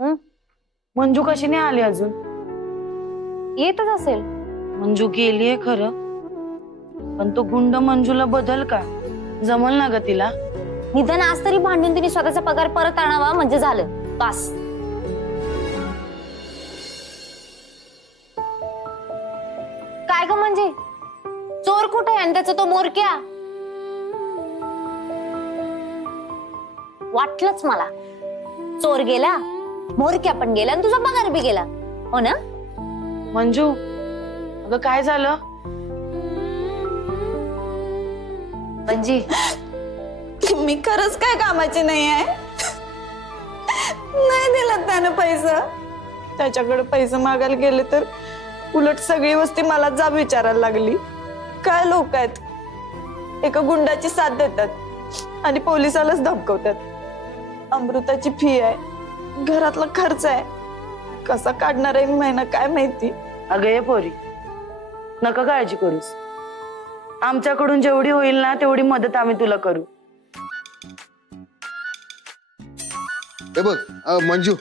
मंजू कशी नाही आली अजून? येतच असेल. मंजू गेलीये खरं, पण तो गुंड मंजूला बदल का? जमल ना ग तिला? निदान आज तरी भांडून तिने स्वतःचा पगार परत आणावा म्हणजे झालं बस. काय ग म्हणजे चोर कुठे आणि त्याचा तो मोरक्या? वाटलंच मला, चोर गेला, मोरक्या पण गेला आणि तुझा पगार बी गेला, हो ना? मंजू अगं काय झालं? म्हणजे मी खरंच काय कामाची नाही आहे. नाही दिला त्यानं पैसा. त्याच्याकडे पैसे मागायला गेले तर उलट सगळी वस्ती मला जाब विचारायला लागली. काय लोक आहेत, एका गुंडाची साथ देतात आणि पोलिसालाच धमकवतात. अमृताची फी आहे, घरातला खर्च आहे, कसा काढणार आहे महिना काय माहिती. अगं ये पोरी, नका काळजी करूस. आमच्याकडून जेवढी होईल ना तेवढी मदत आम्ही तुला करू. हे बघ मंजू,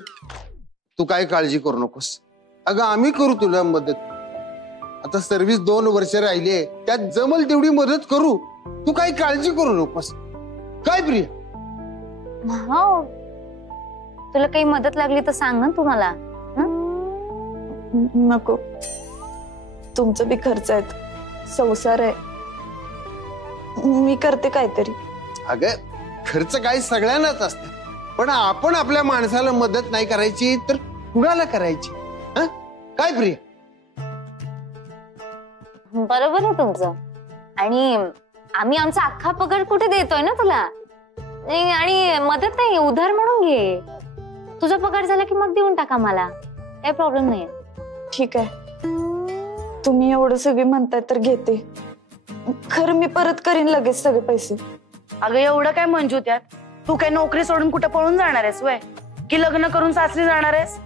तू काय काळजी करू नकोस. अगं आम्ही करू तुला मदत. आता सर्व्हिस 2 वर्ष राहिली, त्यात जमल तेवढी मदत करू. तू काही काळजी करू नकोस. काय प्रिया? हो, तुला काही मदत लागली तर सांग ना तुम्हाला. नको, तुमचं बी खर्च आहेत, संसार आहे, मी करते काहीतरी. अगं खर्च काय सगळ्यांनाच असतात, पण आपण आपल्या माणसाला मदत नाही करायची तर कुणाला करायची? काय प्रिया? बरोबर आहे तुमचं. आणि आम्ही आमचा अख्खा पगार कुठे देतोय ना तुला. आणि मदत नाही, उधार म्हणून घे. तुझा पगार झाला की मग देऊन टाका मला, काही प्रॉब्लेम नाही. ठीक आहे, तुम्ही एवढं सगळे म्हणताय तर घेते. खरं मी परत करीन लगेच सगळे पैसे. अगं एवढं काय मंजू त्यात? तू काय नोकरी सोडून कुठे पळून जाणार आहेस वय, की लग्न करून सासरी जाणार आहेस?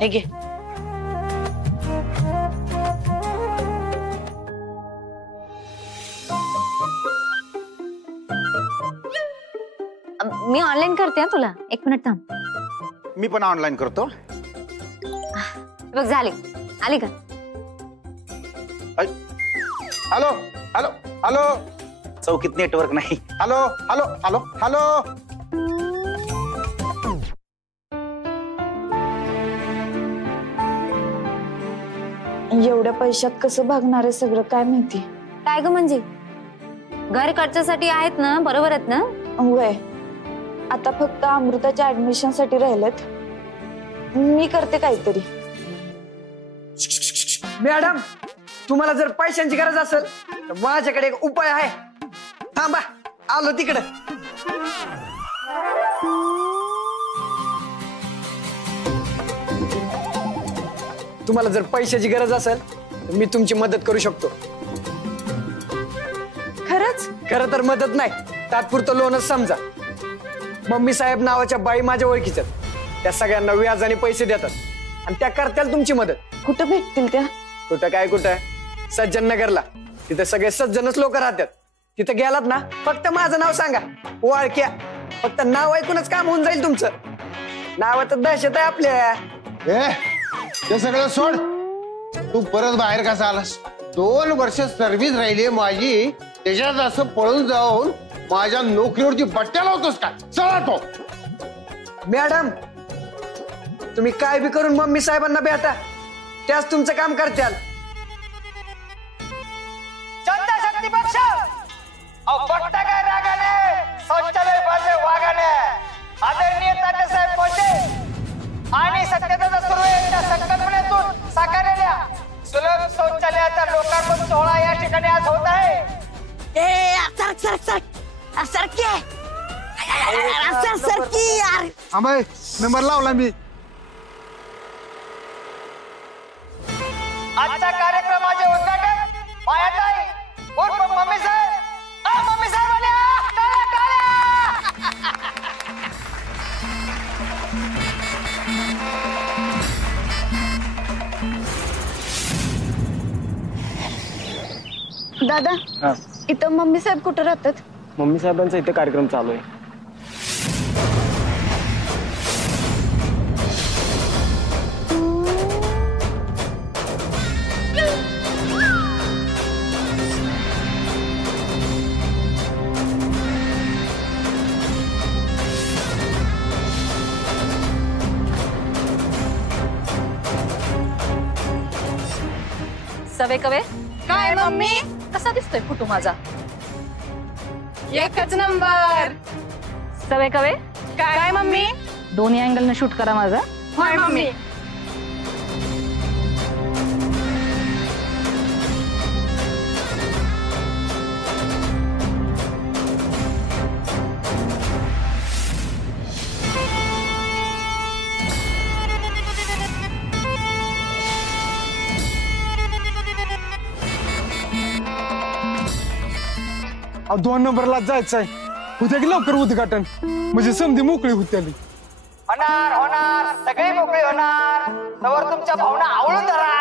हे घे. मी ऑनलाईन करते तुला, 1 मिनिट थांब. मी पण ऑनलाईन करतो. बघ झाले, आली का? हॅलो हॅलो हॅलो, चौकीत नेटवर्क नाही. Hello hello hello hello. एवढ्या पैशात कसं भागणार आहे सगळं काय माहिती. काय ग म्हणजे घर खर्चासाठी आहेत ना, बरोबर आहेत ना? वय आता फक्त अमृताच्या ऍडमिशन साठी राहिलेत. मी करते काहीतरी. मॅडम, तुम्हाला जर पैशांची गरज असेल तर माझ्याकडे एक उपाय आहे. थांबा, आलो तिकडे. तुम्हाला जर पैशाची गरज असेल तर मी तुमची मदत करू शकतो. खरंच? खरं तर मदत नाही, तात्पुरतं लोनच समजा. मम्मी साहेब नावाच्या बाई माझ्या ओळखीच्या, त्या सगळ्यांना व्याजाने पैसे देतात आणि त्या करतील तुमची मदत. कुठं भेटतील त्या? कुठं काय कुठं, सज्जन नगरला. तिथे सगळे सज्जनच लोक राहतात. तिथे गेलात ना, फक्त माझं नाव सांगा, वाळक्या. फक्त नाव ऐकूनच काम होऊन जाईल तुमचं. नावात दहशत आहे आपल्या. ते सगळं सोड. तू परत बाहेर कसा आलास? 2 वर्ष सर्व्हिस राहिली माझी, त्याच्यात असं पळून जाऊन माझ्या नोकरीवरती बट्ट्या लावतोस का? चला तो. मॅडम, तुम्ही काय बी करून मम्मी साहेबांना भेटा, त्याच तुमचं काम करत्याल. शक्ती पक्ष बघता काय रागाने, शौचालय बांधले वागाने. आदरणीय तात्यासाहेब पोटे आणि सत्यदादा सुर्वे यांच्या संकल्पनेतून साकारलेल्या सुलभ शौचालयाचा लोकार्पण सोहळा या ठिकाणी आज होत आहे. नंबर लावला मी. आजच्या कार्यक्रमाचे उद्घाटन मायाताई उर्फ मम्मी साहेब. मम्मी साहेब आल्या. टाळ्या, टाळ्या. दादा इथं मम्मी साहेब कुठं राहतात? मम्मी साहेबांचा इथे कार्यक्रम चालू आहे. सवे कवे काय मम्मी? कसा दिसतोय फोटो माझा? एकच नंबर. सवे कवे काय मम्मी? दोन्ही अँगल न शूट करा माझा. होय मम्मी. अहो 2 नंबरला जायचंय. उद्या की लवकर उद्घाटन म्हणजे समधी मोकळी होती आली. होणार होणार सगळी मोकळी होणार. तवर तुमच्या भावना आवळून धरा.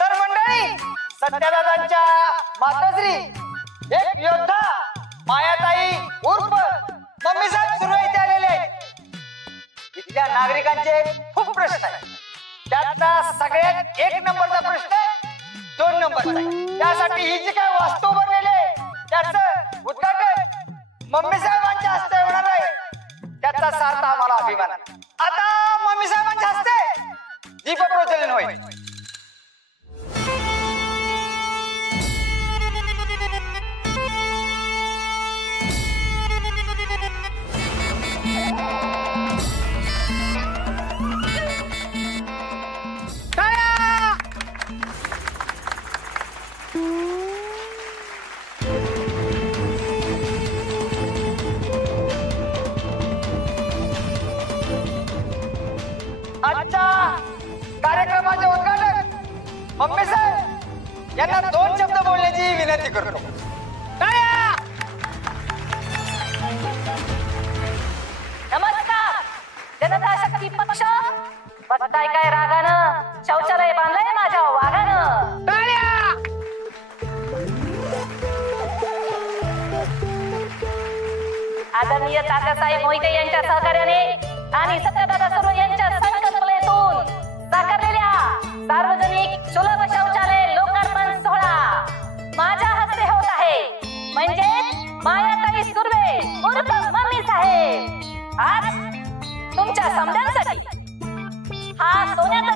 तर मंडळी, सत्यादादांच्या मातोश्री एक योद्धा मायाताई उर्फ मम्मी साहेब सुरू इथे आलेले. इथल्या नागरिकांचे खूप प्रश्न आहेत. त्यातला सगळ्यात 1 नंबरचा प्रश्न 2 नंबरचा आहे. त्यासाठी ही जी काय वास्तू बनलेले त्याचं उद्घाटन मम्मी साहेबांच्या हस्ते होणार आहे. त्याचा सार्थ आम्हाला अभिमान आहे. आता मम्मी साहेबांच्या हस्ते दीप प्रज्वलन होईल. आजच्या कार्यक्रमाचे उद्घाटन मम्मी साहेब यांना 2 शब्द बोलण्याची विनंती करतो. नमस्कार जनता शक्ती पक्ष. बघताय काय रागानं शौचालय बांधलंय माझ्या वाघानं. आदरणीय तात्यासाहेब मोहिते यांच्या सहकार्याने आणि सत्यदादा सुर्वे यांच्या संकल्पनेतून साकारलेल्या सार्वजनिक सुलभ शौचालय लोकार्पण सोहळा माझ्या हस्ते होत आहे. म्हणजे मायाताई सुर्वे उर्फ मम्मी साहेब आज तुमच्या समजांसाठी हा सोन्याचा